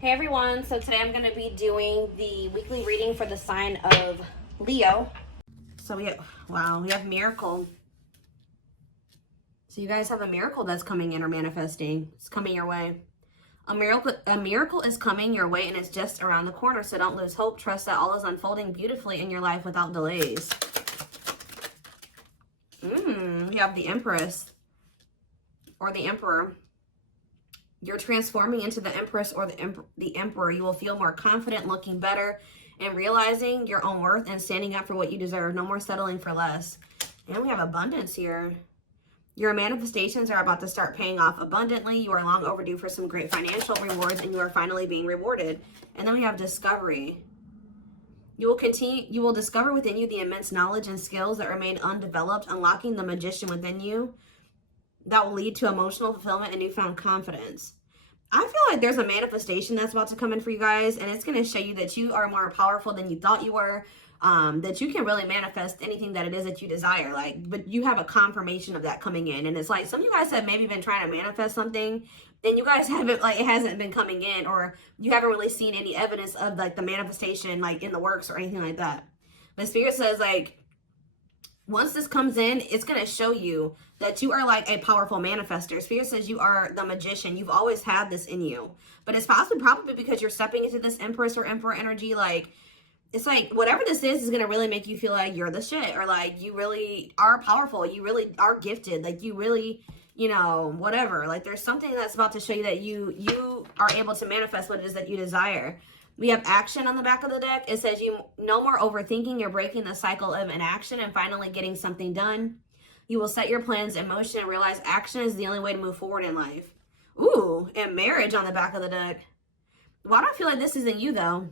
Hey everyone, so today I'm going to be doing the weekly reading for the sign of Leo. So we have miracle. So you guys have a miracle that's coming in or manifesting. It's coming your way. A miracle is coming your way and it's just around the corner. So don't lose hope. Trust that all is unfolding beautifully in your life without delays. You have the Empress or the Emperor. You're transforming into the Empress or the Emperor. You will feel more confident, looking better, and realizing your own worth and standing up for what you deserve. No more settling for less. And we have abundance here. Your manifestations are about to start paying off abundantly. You are long overdue for some great financial rewards, and you are finally being rewarded. And then we have discovery. You will discover within you the immense knowledge and skills that remain undeveloped, unlocking the magician within you that will lead to emotional fulfillment and newfound confidence. I feel like there's a manifestation that's about to come in for you guys, and it's going to show you that you are more powerful than you thought you were, that you can really manifest anything that it is that you desire. But you have a confirmation of that coming in, and it's like some of you guys have maybe been trying to manifest something, and you guys haven't, it hasn't been coming in, or you haven't really seen any evidence of the manifestation in the works or anything like that. But Spirit says once this comes in, it's going to show you that you are a powerful manifester. Spirit says you are the magician. You've always had this in you. But it's probably because you're stepping into this Empress or Emperor energy. It's whatever this is going to really make you feel like you're the shit. Or you really are powerful. You really are gifted. You really, whatever. There's something that's about to show you that you are able to manifest what it is that you desire. We have action on the back of the deck. It says no more overthinking. You're breaking the cycle of inaction and finally getting something done. You will set your plans in motion and realize action is the only way to move forward in life. Ooh, and marriage on the back of the deck. Why do I feel like this isn't you though?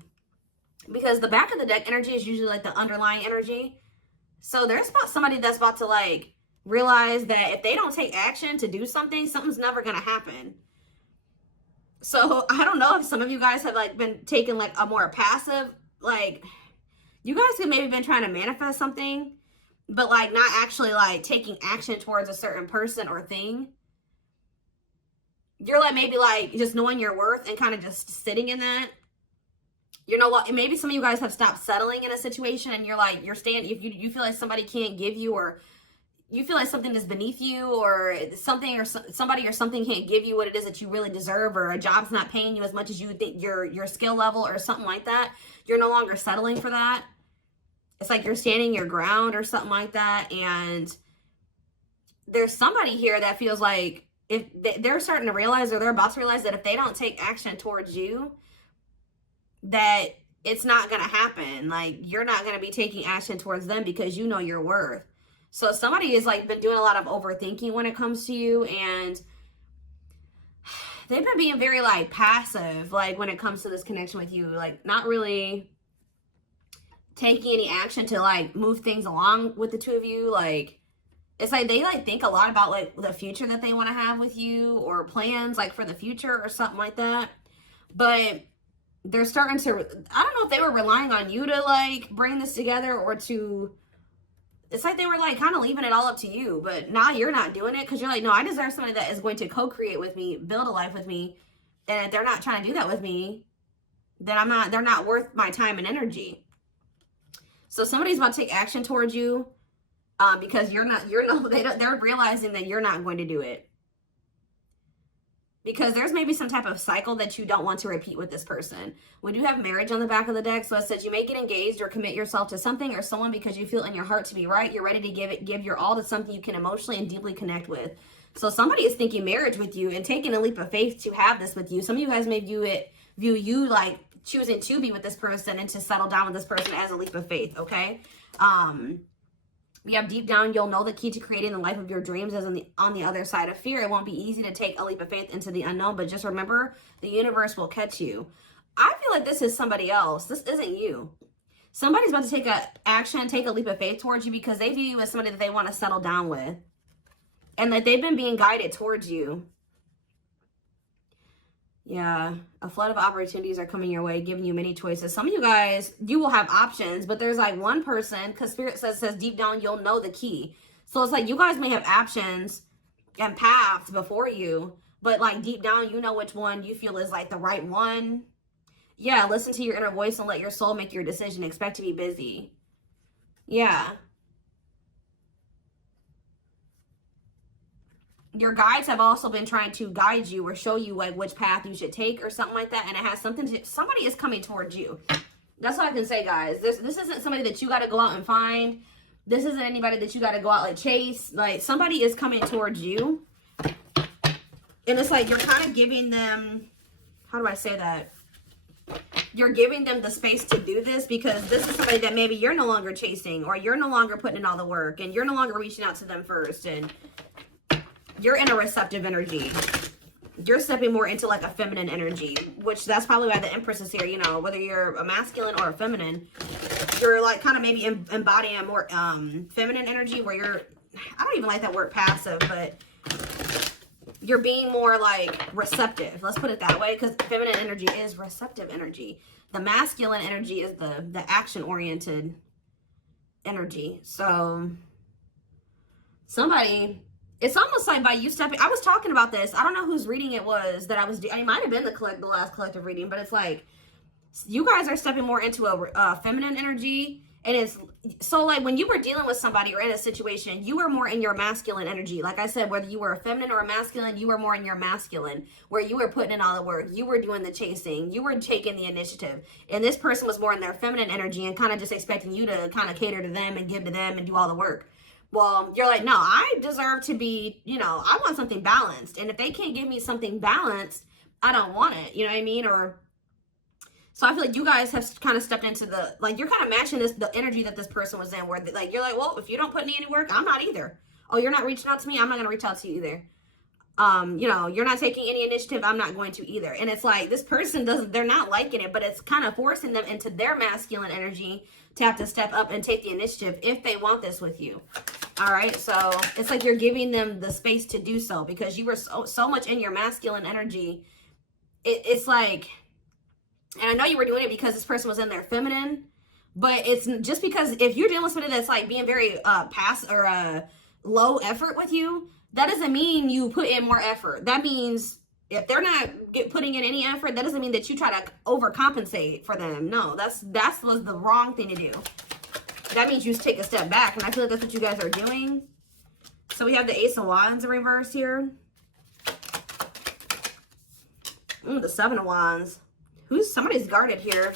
Because the back of the deck energy is usually the underlying energy. So there's somebody that's about to realize that if they don't take action to do something, something's never going to happen. So I don't know if some of you guys have been taking a more passive, you guys have maybe been trying to manifest something, but not actually taking action towards a certain person or thing. You're maybe just knowing your worth and kind of just sitting in that. Maybe some of you guys have stopped settling in a situation and you're staying, if you feel like somebody can't give you, or you feel like something is beneath you, or something or somebody or something can't give you what it is that you really deserve, or a job's not paying you as much as you think your skill level or something like that. You're no longer settling for that. It's you're standing your ground or something like that. And there's somebody here that feels like if they're starting to realize, or they're about to realize, that if they don't take action towards you, that it's not going to happen. You're not going to be taking action towards them because you know your worth. So somebody has been doing a lot of overthinking when it comes to you, and they've been being very passive when it comes to this connection with you, not really taking any action to move things along with the two of you. It's they think a lot about the future that they want to have with you, or plans for the future or something like that. But they're starting to, I don't know if they were relying on you to bring this together, or to, it's they were kind of leaving it all up to you, but now you're not doing it because you're no, I deserve somebody that is going to co-create with me, build a life with me. And if they're not trying to do that with me, then they're not worth my time and energy. So somebody's about to take action towards you because they're realizing that you're not going to do it. Because there's maybe some type of cycle that you don't want to repeat with this person. We do have marriage on the back of the deck. So it says you may get engaged or commit yourself to something or someone because you feel in your heart to be right. You're ready to give your all to something you can emotionally and deeply connect with. So somebody is thinking marriage with you and taking a leap of faith to have this with you. Some of you guys may view you choosing to be with this person and to settle down with this person as a leap of faith, okay? We have deep down, you'll know the key to creating the life of your dreams is on the other side of fear. It won't be easy to take a leap of faith into the unknown, but just remember, the universe will catch you. I feel like this is somebody else. This isn't you. Somebody's about to take a leap of faith towards you because they view you as somebody that they want to settle down with. And that they've been being guided towards you. Yeah, a flood of opportunities are coming your way, giving you many choices. Some of you guys, you will have options, but there's one person, because Spirit says deep down, you'll know the key. So it's you guys may have options and paths before you, but deep down, you know which one you feel is the right one. Yeah, listen to your inner voice and let your soul make your decision. Expect to be busy. Yeah. Your guides have also been trying to guide you or show you like which path you should take or something like that. And it has something to, somebody is coming towards you. That's all I can say, guys. This isn't somebody that you got to go out and find. This isn't anybody that you got to go out like chase. Like, somebody is coming towards you. And it's like you're kind of giving them, how do I say that? You're giving them the space to do this because this is somebody that maybe you're no longer chasing, or you're no longer putting in all the work, and you're no longer reaching out to them first, and you're in a receptive energy. You're stepping more into like a feminine energy, which that's probably why the Empress is here. You know, whether you're a masculine or a feminine, you're like kind of maybe embodying a more feminine energy where you're, I don't even like that word passive, but you're being more like receptive. Let's put it that way, because feminine energy is receptive energy. The masculine energy is the action-oriented energy. So somebody, it's almost like by you stepping, I was talking about this. I don't know whose reading it was that I was doing. It might have been the last collective reading, but it's like you guys are stepping more into a feminine energy. And it's so like when you were dealing with somebody or in a situation, you were more in your masculine energy. Like I said, whether you were a feminine or a masculine, you were more in your masculine, where you were putting in all the work. You were doing the chasing. You were taking the initiative. And this person was more in their feminine energy and kind of just expecting you to kind of cater to them and give to them and do all the work. Well, you're like, no, I deserve to be, you know, I want something balanced. And if they can't give me something balanced, I don't want it. You know what I mean? Or so I feel like you guys have kind of stepped into the, like, you're kind of matching the energy that this person was in, where like, you're like, well, if you don't put in any work, I'm not either. Oh, you're not reaching out to me, I'm not going to reach out to you either. You know, you're not taking any initiative, I'm not going to either. And it's like, this person they're not liking it, but it's kind of forcing them into their masculine energy to have to step up and take the initiative if they want this with you. All right. So it's like you're giving them the space to do so because you were so much in your masculine energy. It's like, and I know you were doing it because this person was in their feminine, but it's just because if you're dealing with somebody that's like being very low effort with you, that doesn't mean you put in more effort. That means if they're not putting in any effort, that doesn't mean that you try to overcompensate for them. No, that was the wrong thing to do. That means you just take a step back, and I feel like that's what you guys are doing. So we have the Ace of Wands in reverse here. The Seven of Wands. Somebody's guarded here.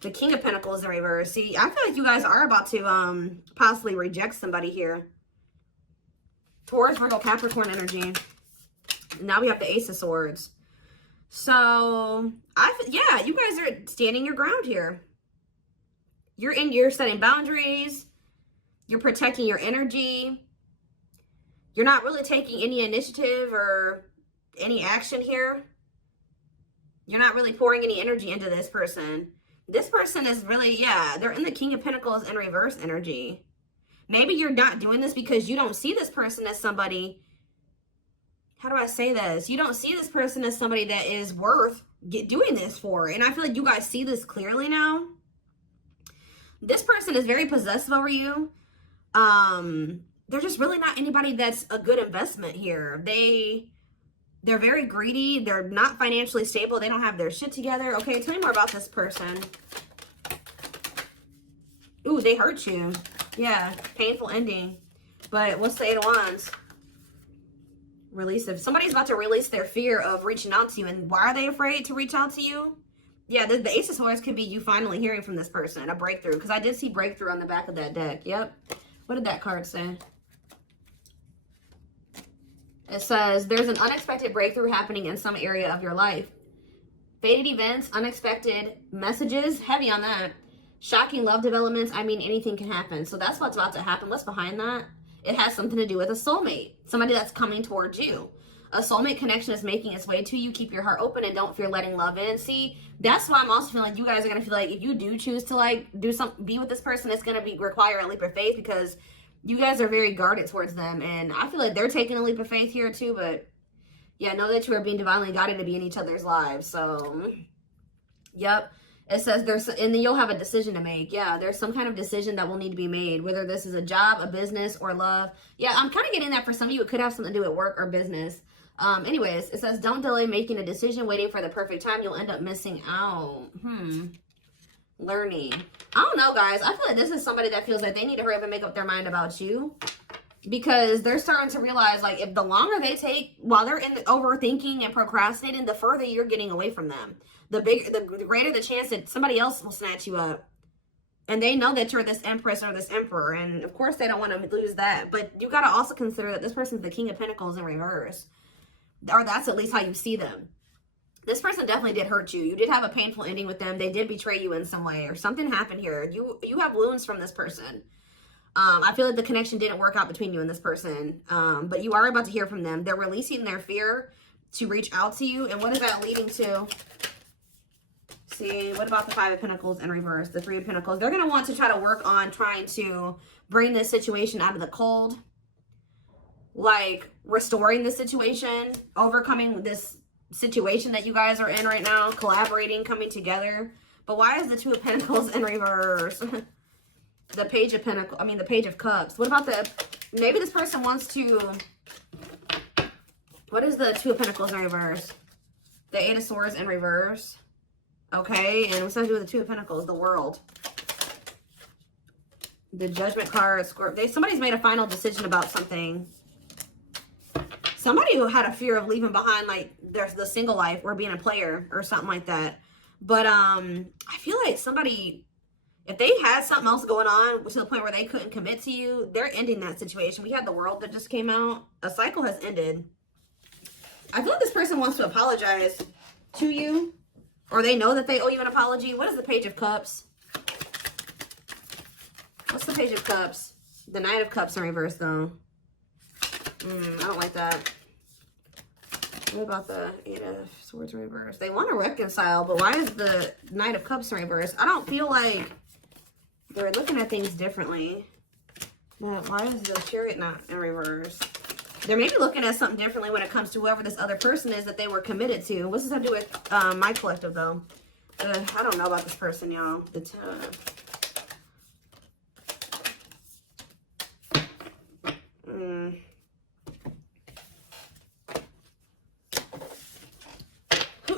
The King of Pentacles in reverse. See, I feel like you guys are about to possibly reject somebody here. Taurus, Virgo, Capricorn energy. Now we have the Ace of Swords. So, yeah, you guys are standing your ground here. You're setting boundaries. You're protecting your energy. You're not really taking any initiative or any action here. You're not really pouring any energy into this person. This person is really, yeah, they're in the King of Pentacles in reverse energy. Maybe you're not doing this because you don't see this person as somebody, how do I say this? You don't see this person as somebody that is worth doing this for. And I feel like you guys see this clearly now. This person is very possessive over you. They're just really not anybody that's a good investment here. They're very greedy. They're not financially stable. They don't have their shit together. Okay, tell me more about this person. Ooh, they hurt you. Yeah, painful ending. But what's the Eight of Wands? Release of, somebody's about to release their fear of reaching out to you. And why are they afraid to reach out to you? Yeah, the Ace of Swords could be you finally hearing from this person, a breakthrough. Because I did see breakthrough on the back of that deck. Yep. What did that card say? It says, there's an unexpected breakthrough happening in some area of your life. Fated events, unexpected messages, heavy on that. Shocking love developments, I mean, anything can happen. So that's what's about to happen. What's behind that? It has something to do with a soulmate. Somebody that's coming towards you. A soulmate connection is making its way to you. Keep your heart open and don't fear letting love in. See, that's why I'm also feeling like you guys are going to feel like if you do choose to like be with this person, it's going to require a leap of faith because you guys are very guarded towards them. And I feel like they're taking a leap of faith here too. But yeah, know that you are being divinely guided to be in each other's lives. So, yep. It says and then you'll have a decision to make. Yeah, there's some kind of decision that will need to be made, whether this is a job, a business, or love. Yeah, I'm kind of getting that for some of you. It could have something to do with work or business. Anyways, it says, don't delay making a decision, waiting for the perfect time. You'll end up missing out. Learning. I don't know, guys. I feel like this is somebody that feels like they need to hurry up and make up their mind about you. Because they're starting to realize, like, if the longer they take while they're in the overthinking and procrastinating, the further you're getting away from them. The greater the chance that somebody else will snatch you up. And they know that you're this empress or this emperor. And, of course, they don't want to lose that. But you got to also consider that this person's the King of Pentacles in reverse. Or that's at least how you see them. This person definitely did hurt you. You did have a painful ending with them. They did betray you in some way. Or something happened here. You have wounds from this person. I feel like the connection didn't work out between you and this person. But you are about to hear from them. They're releasing their fear to reach out to you. And what is that leading to? See, what about the Five of Pentacles in reverse? The Three of Pentacles. They're going to want to try to work on trying to bring this situation out of the cold. Like, restoring the situation. Overcoming this situation that you guys are in right now. Collaborating, coming together. But why is the Two of Pentacles in reverse? The Page of Pentacles, the Page of Cups. What about maybe this person wants to, what is the Two of Pentacles in reverse? The Eight of Swords in reverse. Okay, and what's that to do with the Two of Pentacles? The World. The Judgment card, Scorpio. Somebody's made a final decision about something. Somebody who had a fear of leaving behind, like, the single life or being a player or something like that. But, I feel like somebody, if they had something else going on to the point where they couldn't commit to you, they're ending that situation. We had the World that just came out. A cycle has ended. I feel like this person wants to apologize to you. Or they know that they owe you an apology. What is the Page of Cups? What's the Page of Cups? The Knight of Cups in reverse, though. I don't like that. What about the Eight of Swords in reverse? They want to reconcile, but why is the Knight of Cups in reverse? I don't feel like they're looking at things differently. But why is the Chariot not in reverse? They're maybe looking at something differently when it comes to whoever this other person is that they were committed to. What's this have to do with my collective, though? I don't know about this person, y'all.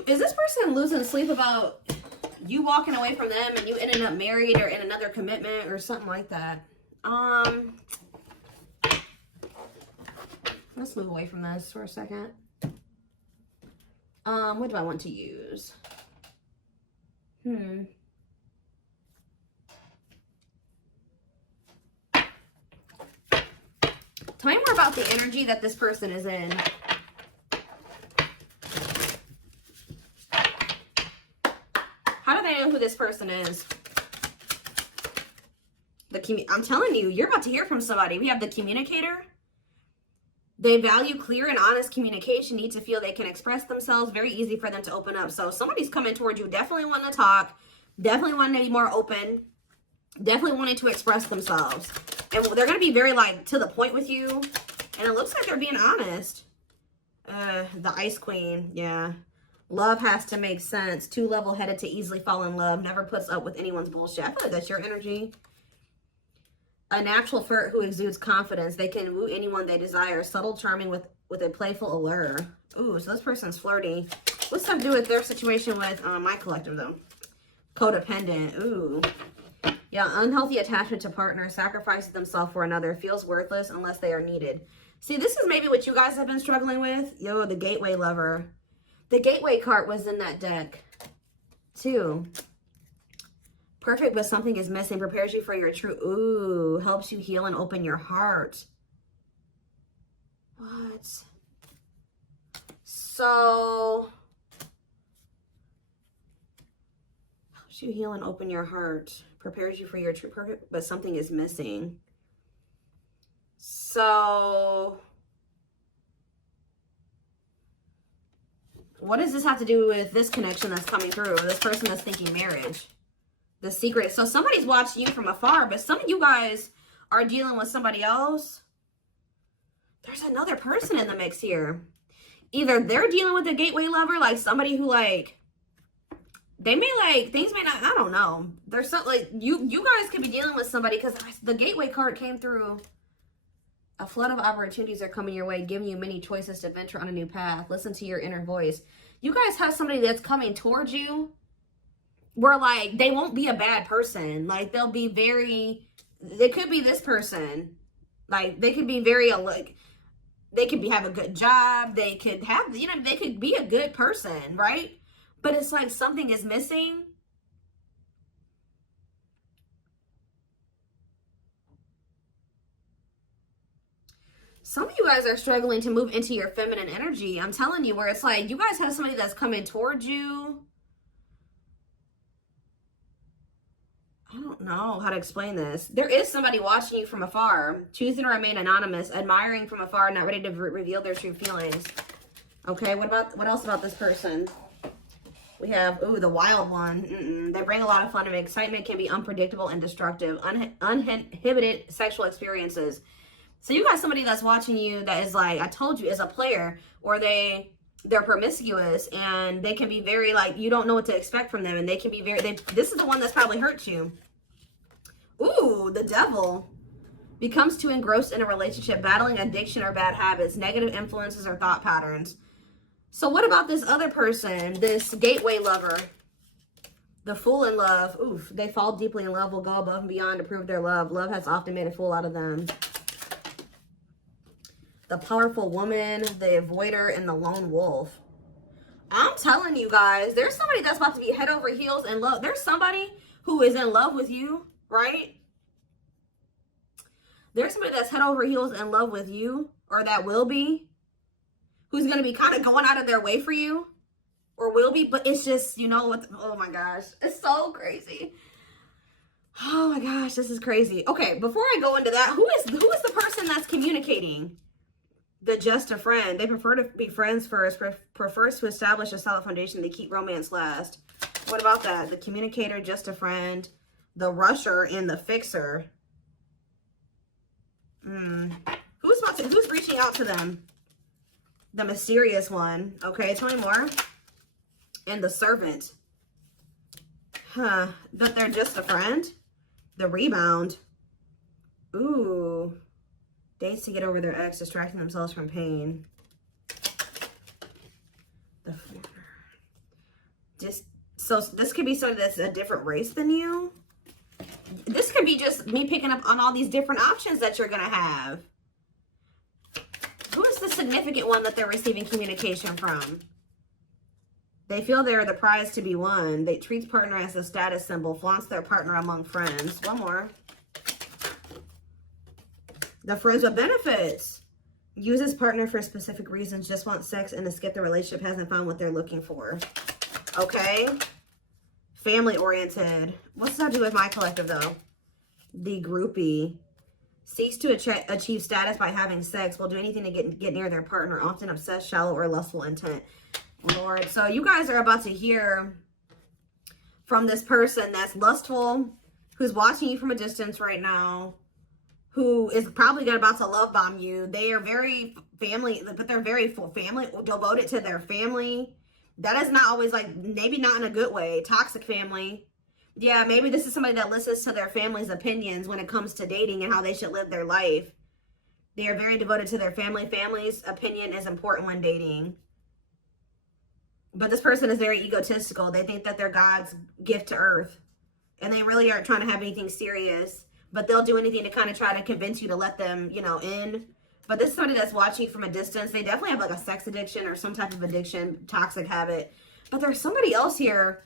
Is this person losing sleep about you walking away from them and you ending up married or in another commitment or something like that? Let's move away from this for a second. What do I want to use? Tell me more about the energy that this person is in. How do they know who this person is? I'm telling you, you're about to hear from somebody. We have the Communicator. They value clear and honest communication, need to feel they can express themselves. Very easy for them to open up. So somebody's coming towards you, definitely wanting to talk, definitely wanting to be more open, definitely wanting to express themselves. And they're going to be very, like, to the point with you. And it looks like they're being honest. The Ice Queen, yeah. Love has to make sense. Too level-headed to easily fall in love. Never puts up with anyone's bullshit. I feel like that's your energy. A natural flirt who exudes confidence. They can woo anyone they desire. Subtle, charming with a playful allure. Ooh, so this person's flirty. What's that to do with their situation with my collective, though? Codependent. Ooh. Yeah, unhealthy attachment to partner. Sacrifices themselves for another. Feels worthless unless they are needed. See, this is maybe what you guys have been struggling with. Yo, the Gateway Lover. The Gateway card was in that deck, too. Perfect, but something is missing. Prepares you for your true... Ooh, helps you heal and open your heart. What? So... helps you heal and open your heart. Prepares you for your true... Perfect, but something is missing. So... what does this have to do with this connection that's coming through? This person that's thinking marriage? The secret. So somebody's watching you from afar, but some of you guys are dealing with somebody else. There's another person in the mix here. Either they're dealing with a Gateway Lover, like somebody who, like, they may, like, things may not, I don't know. There's something, like, you guys could be dealing with somebody, because the Gateway card came through A flood of opportunities are coming your way, giving you many choices to venture on a new path. Listen to your inner voice. You guys have somebody that's coming towards you where, like, they won't be a bad person. Like, they'll be very, they could be this person. Like, they could be very, like, they could have a good job. They could have, you know, they could be a good person, right? But it's like something is missing. Some of you guys are struggling to move into your feminine energy. I'm telling you, where it's like you guys have somebody that's coming towards you. I don't know how to explain this. There is somebody watching you from afar, choosing to remain anonymous, admiring from afar, not ready to reveal their true feelings. Okay, what else about this person? We have, ooh, the wild one. They bring a lot of fun and excitement, can be unpredictable and destructive. Uninhibited sexual experiences. So you got somebody that's watching you that is like, I told you, is a player, or they're promiscuous, and they can be very, like, you don't know what to expect from them, and they can be very, this is the one that's probably hurt you. Ooh, the devil. Becomes too engrossed in a relationship, battling addiction or bad habits, negative influences or thought patterns. So what about this other person, this gateway lover? The fool in love. Oof, they fall deeply in love, will go above and beyond to prove their love. Love has often made a fool out of them. The powerful woman, the avoider, and the lone wolf. I'm telling you guys, there's somebody that's about to be head over heels in love. There's somebody who is in love with you, right? There's somebody that's head over heels in love with you, or that will be, who's going to be kind of going out of their way for you, or will be, but it's just, you know what, oh my gosh, it's so crazy. Oh my gosh, this is crazy. Okay, before I go into that, who is the person that's communicating? The just a friend. They prefer to be friends first, prefers to establish a solid foundation. They keep romance last. What about that? The communicator, just a friend, the rusher, and the fixer. Who's reaching out to them? The mysterious one. Okay, tell me more. And the servant. Huh. That they're just a friend. The rebound. Ooh. Dates to get over their ex, distracting themselves from pain. So this could be somebody that's a different race than you. This could be just me picking up on all these different options that you're going to have. Who is the significant one that they're receiving communication from? They feel they're the prize to be won. They treat partner as a status symbol, flaunts their partner among friends. One more. The friends with benefits. Uses partner for specific reasons, just wants sex and to skip the relationship, hasn't found what they're looking for. Okay. Family oriented. What's that do with my collective though? The groupie. Seeks to achieve status by having sex. Will do anything to get near their partner. Often obsessed, shallow, or lustful intent. Lord. So you guys are about to hear from this person that's lustful, who's watching you from a distance right now, who is probably about to love bomb you. They are very family, but they're very family, devoted to their family. That is not always, like, maybe not in a good way. Toxic family. Yeah, maybe this is somebody that listens to their family's opinions when it comes to dating and how they should live their life. They are very devoted to their family. Family's opinion is important when dating. But this person is very egotistical. They think that they're God's gift to earth. And they really aren't trying to have anything serious. But they'll do anything to kind of try to convince you to let them, you know, in. But this is somebody that's watching you from a distance. They definitely have like a sex addiction or some type of addiction, toxic habit. But there's somebody else here.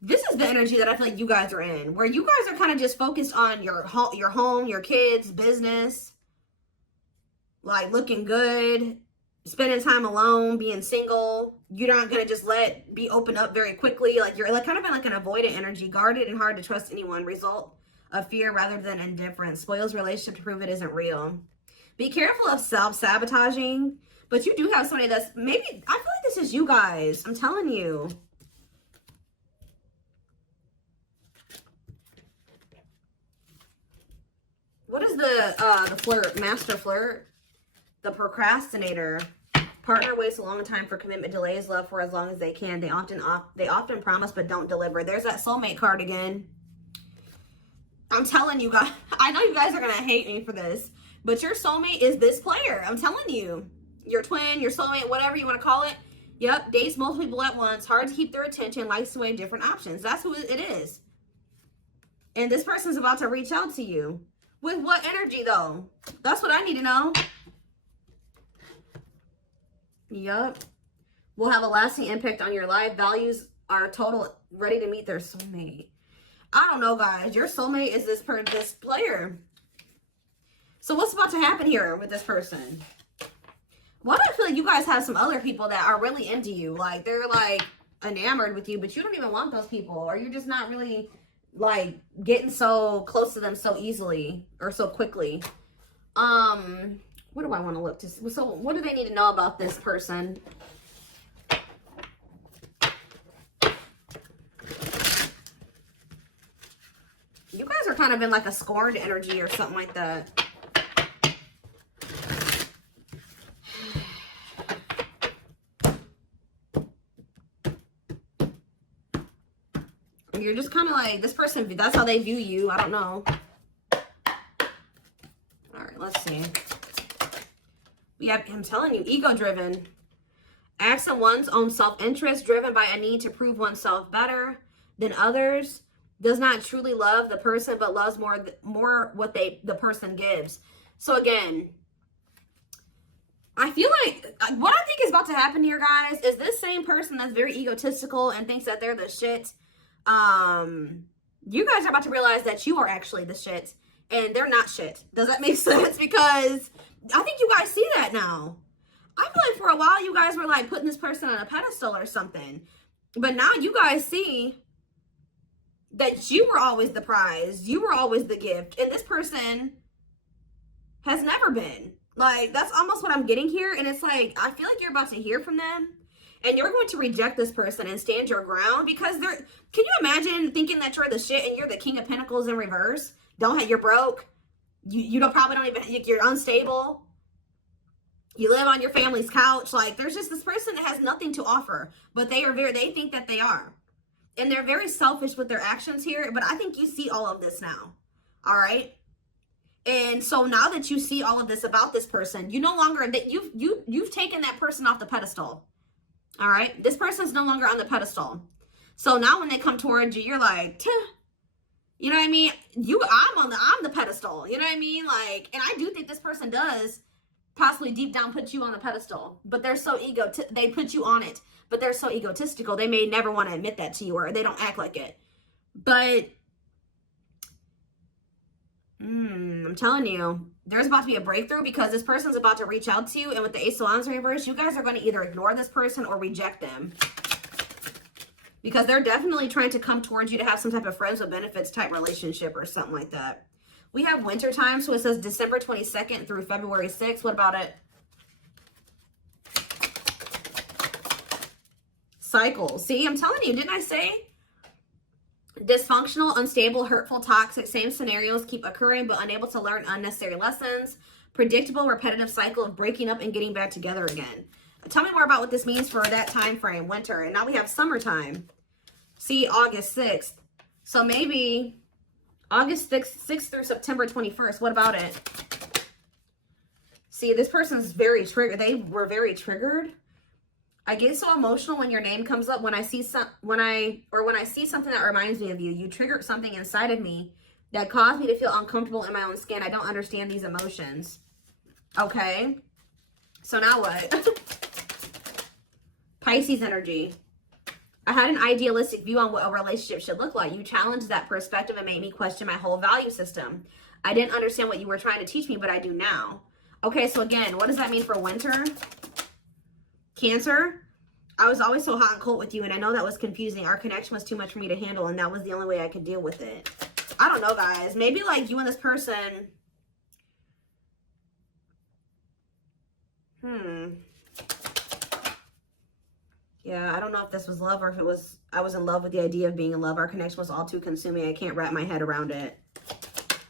This is the energy that I feel like you guys are in, where you guys are kind of just focused on your home, your kids, business, like looking good, spending time alone, being single. You're not going to just be open up very quickly. Like you're like kind of in like an avoidant energy, guarded and hard to trust anyone. Result of fear rather than indifference. Spoils relationship to prove it isn't real. Be careful of self-sabotaging, but you do have somebody that's maybe, I feel like this is you guys. I'm telling you. What is the flirt, master flirt? The procrastinator. Partner waits a long time for commitment, delays love for as long as they can. They often promise but don't deliver. There's that soulmate card again. I'm telling you guys, I know you guys are going to hate me for this, but your soulmate is this player. I'm telling you. Your twin, your soulmate, whatever you want to call it. Yep, dates multiple people at once, hard to keep their attention, likes to weigh different options. That's who it is. And this person's about to reach out to you. With what energy, though? That's what I need to know. Yep. Will have a lasting impact on your life. Values are total, ready to meet their soulmate. I don't know, guys. Your soulmate is this player. So what's about to happen here with this person? Why do I feel like you guys have some other people that are really into you? Like, they're, like, enamored with you, but you don't even want those people. Or you're just not really, like, getting so close to them so easily or so quickly. What do I want to look to see? So, what do they need to know about this person? You guys are kind of in, like, a scorned energy or something like that. You're just kind of like, this person, that's how they view you. I don't know. All right, let's see. We have, I'm telling you, ego-driven. Acts on one's own self-interest, driven by a need to prove oneself better than others. Does not truly love the person, but loves more what the person gives. So again, I feel like what I think is about to happen here, guys, is this same person that's very egotistical and thinks that they're the shit. You guys are about to realize that you are actually the shit and they're not shit. Does that make sense? Because I think you guys see that now. I feel like for a while you guys were like putting this person on a pedestal or something, but now you guys see that you were always the prize. You were always the gift, and this person has never been. Like, that's almost what I'm getting here. And it's like, I feel like you're about to hear from them. And you're going to reject this person and stand your ground because they're, can you imagine thinking that you're the shit and you're the King of Pentacles in reverse? You're broke. You probably don't even, you're unstable. You live on your family's couch. Like, there's just this person that has nothing to offer, but they think that they are. And they're very selfish with their actions here, but I think you see all of this now. All right. And so now that you see all of this about this person, you no longer, that you've taken that person off the pedestal. All right. This person's no longer on the pedestal. So now when they come towards you, you're like, Tuh. You know what I mean? I'm the pedestal. You know what I mean? Like, and I do think this person does possibly deep down put you on the pedestal, but they're so they put you on it, but they're so egotistical. They may never want to admit that to you, or they don't act like it. But I'm telling you, there's about to be a breakthrough because this person's about to reach out to you. And with the Ace of Wands in reverse, you guys are going to either ignore this person or reject them. Because they're definitely trying to come towards you to have some type of friends with benefits type relationship or something like that. We have winter time, so it says December 22nd through February 6th. What about it? Cycle. See, I'm telling you, didn't I say? Dysfunctional, unstable, hurtful, toxic, same scenarios keep occurring but unable to learn unnecessary lessons. Predictable, repetitive cycle of breaking up and getting back together again. Tell me more about what this means for that time frame, winter. And now we have summertime. See, August 6th. So maybe August 6th through September 21st. What about it? See, this person's very triggered. They were very triggered. I get so emotional when your name comes up. When I see something that reminds me of you. You triggered something inside of me that caused me to feel uncomfortable in my own skin. I don't understand these emotions. Okay. So now what? Pisces energy. I had an idealistic view on what a relationship should look like. You challenged that perspective and made me question my whole value system. I didn't understand what you were trying to teach me, but I do now. Okay, so again, what does that mean for winter? Cancer. I was always so hot and cold with you, and I know that was confusing. Our connection was too much for me to handle, and that was the only way I could deal with it. I don't know, guys. Maybe like you and this person. Yeah, I don't know if this was love or if it was, I was in love with the idea of being in love. Our connection was all too consuming. I can't wrap my head around it.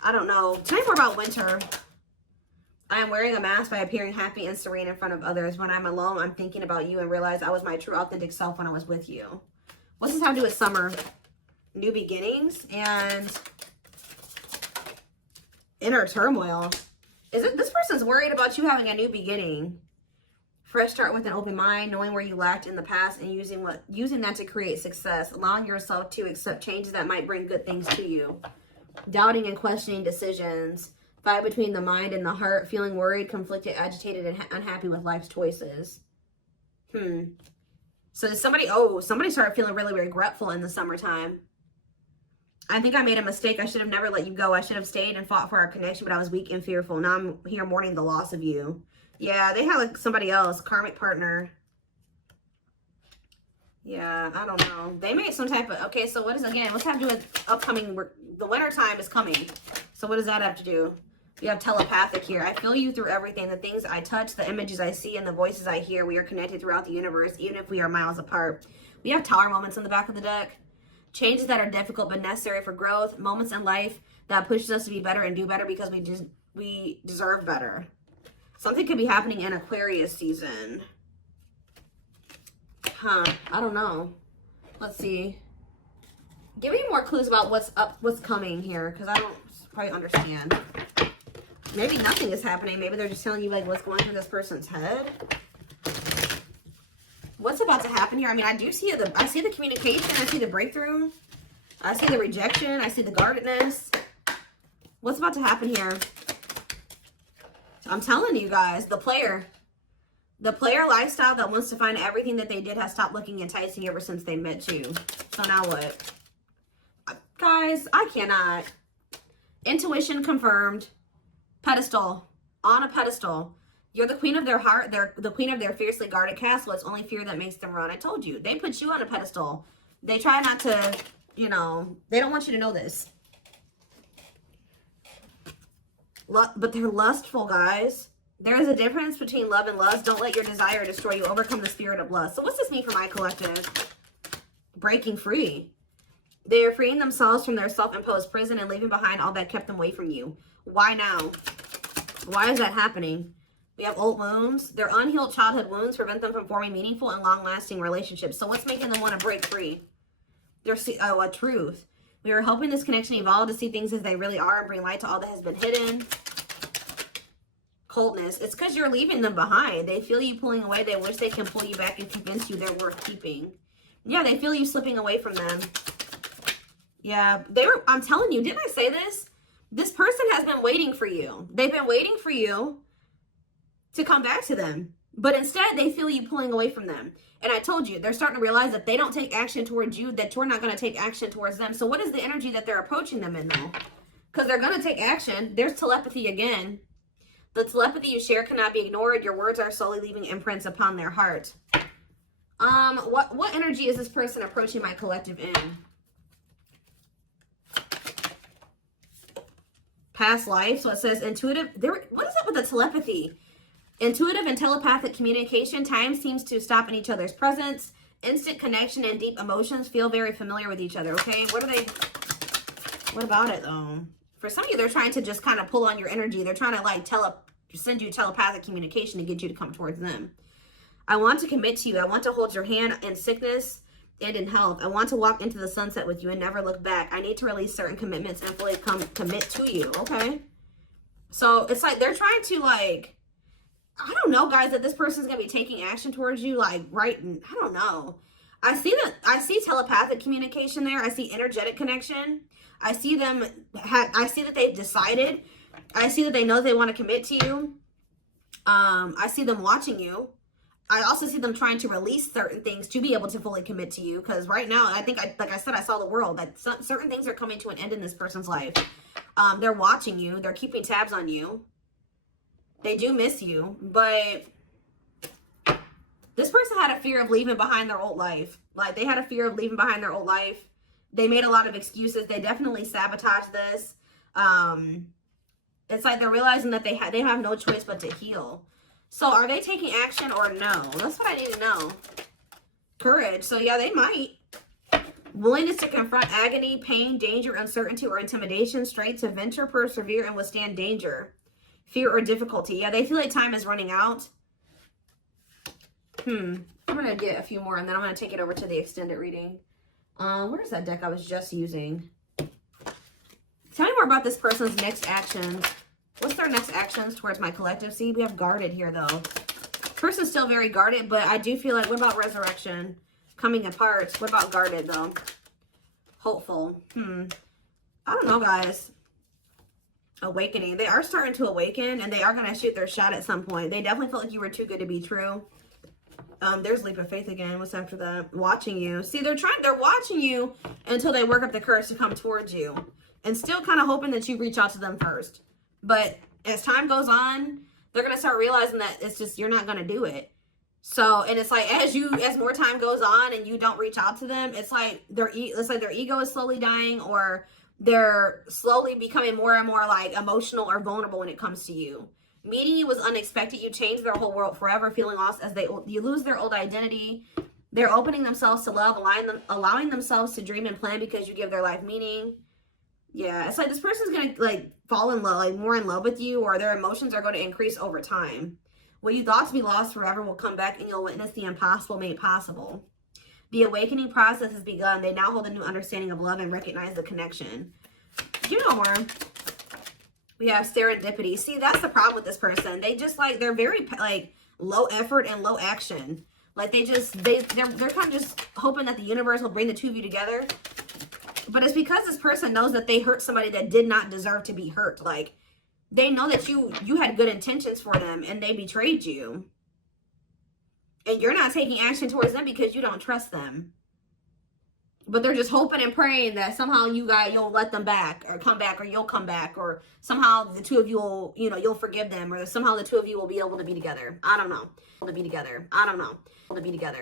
I don't know. Tell me more about winter. I am wearing a mask by appearing happy and serene in front of others. When I'm alone, I'm thinking about you and realize I was my true authentic self when I was with you. What's this have to do with summer? New beginnings and inner turmoil. Is it this person's worried about you having a new beginning? Fresh start with an open mind, knowing where you lacked in the past and using that to create success, allowing yourself to accept changes that might bring good things to you. Doubting and questioning decisions. Fight between the mind and the heart, feeling worried, conflicted, agitated, and unhappy with life's choices. So somebody started feeling really regretful in the summertime. I think I made a mistake. I should have never let you go. I should have stayed and fought for our connection, but I was weak and fearful. Now I'm here mourning the loss of you. Yeah, they have like somebody else, karmic partner. Yeah, I don't know. They made some type of, okay, so what is, again, what's have to do with upcoming, the winter time is coming. So what does that have to do? You have telepathic here. I feel you through everything. The things I touch, the images I see, and the voices I hear. We are connected throughout the universe, even if we are miles apart. We have tower moments in the back of the deck. Changes that are difficult but necessary for growth. Moments in life that pushes us to be better and do better because we deserve better. Something could be happening in Aquarius season. I don't know. Let's see. Give me more clues about what's coming here, because I don't quite understand. Maybe nothing is happening. Maybe they're just telling you like what's going through this person's head. What's about to happen here? I mean, I see the communication. I see the breakthrough. I see the rejection. I see the guardedness. What's about to happen here? I'm telling you guys, the player lifestyle that wants to find everything that they did has stopped looking enticing ever since they met you. So now what? Guys, I cannot. Intuition confirmed. Pedestal. On a pedestal. You're the queen of their heart. They're the queen of their fiercely guarded castle. It's only fear that makes them run. I told you. They put you on a pedestal. They try not to, you know, they don't want you to know this. But they're lustful, guys. There is a difference between love and lust. Don't let your desire destroy you. Overcome the spirit of lust. So what's this mean for my collective? Breaking free. They are freeing themselves from their self-imposed prison and leaving behind all that kept them away from you. Why now? Why is that happening? We have old wounds. Their unhealed childhood wounds prevent them from forming meaningful and long-lasting relationships. So what's making them want to break free? A truth. We are helping this connection evolve to see things as they really are and bring light to all that has been hidden. Coldness. It's because you're leaving them behind. They feel you pulling away. They wish they can pull you back and convince you they're worth keeping. Yeah, they feel you slipping away from them. Yeah, I'm telling you, didn't I say this? This person has been waiting for you. They've been waiting for you to come back to them. But instead, they feel you pulling away from them. And I told you, they're starting to realize that they don't take action towards you, that you're not going to take action towards them. So what is the energy that they're approaching them in, though? Because they're going to take action. There's telepathy again. The telepathy you share cannot be ignored. Your words are slowly leaving imprints upon their heart. What energy is this person approaching my collective in? Past life. So it says intuitive. What is up with the telepathy? Intuitive and telepathic communication. Time seems to stop in each other's presence. Instant connection and deep emotions. Feel very familiar with each other. Okay. What about it though? For some of you, they're trying to just kind of pull on your energy. They're trying to like send you telepathic communication to get you to come towards them. I want to commit to you. I want to hold your hand in sickness and in health. I want to walk into the sunset with you and never look back. I need to release certain commitments and fully commit to you. Okay. So it's like they're trying to like, I don't know, guys, that this person's going to be taking action towards you. Like, right. I don't know. I see telepathic communication there. I see energetic connection. I see them. I see that they've decided. I see that they know they want to commit to you. I see them watching you. I also see them trying to release certain things to be able to fully commit to you. Because right now, I think, like I said, I saw the world. That certain things are coming to an end in this person's life. They're watching you. They're keeping tabs on you. They do miss you. But this person had a fear of leaving behind their old life. Like, they had a fear of leaving behind their old life. They made a lot of excuses. They definitely sabotaged this. It's like they're realizing that they have no choice but to heal. So are they taking action or no? That's what I need to know. Courage. So yeah, they might. Willingness to confront agony, pain, danger, uncertainty, or intimidation. Strength to venture, persevere, and withstand danger. fear or difficulty. Yeah, they feel like time is running out. I'm going to get a few more, and then I'm going to take it over to the extended reading. Where's that deck I was just using? Tell me more about this person's next actions. What's their next actions towards my collective? See, we have guarded here, though. Person's still very guarded, but I do feel like, what about resurrection? Coming apart. What about guarded, though? Hopeful. I don't know, guys. Awakening. They are starting to awaken, and they are going to shoot their shot at some point. They definitely felt like you were too good to be true. There's leap of faith again. What's after that? Watching you. See, they're watching you until they work up the courage to come towards you. And still kind of hoping that you reach out to them first. But as time goes on, they're going to start realizing that it's just, you're not going to do it. So, and it's like, as more time goes on and you don't reach out to them, it's like their ego is slowly dying, or they're slowly becoming more and more like emotional or vulnerable when it comes to you. Meeting you was unexpected. You changed their whole world forever, feeling lost as you lose their old identity. They're opening themselves to love, allowing themselves to dream and plan because you give their life meaning. Yeah, it's like this person's going to like fall in love, like more in love with you, or their emotions are going to increase over time. What you thought to be lost forever will come back, and you'll witness the impossible made possible. The awakening process has begun. They now hold a new understanding of love and recognize the connection. You know more. We have serendipity. See, that's the problem with this person. They just like, they're very like low effort and low action. Like they're kind of just hoping that the universe will bring the two of you together. But it's because this person knows that they hurt somebody that did not deserve to be hurt. Like they know that you had good intentions for them and they betrayed you. And you're not taking action towards them because you don't trust them. But they're just hoping and praying that somehow you'll let them back, or come back, or you'll come back, or somehow the two of you will, you'll forgive them, or somehow the two of you will be able to be together. I don't know. To be together. I don't know. To be together.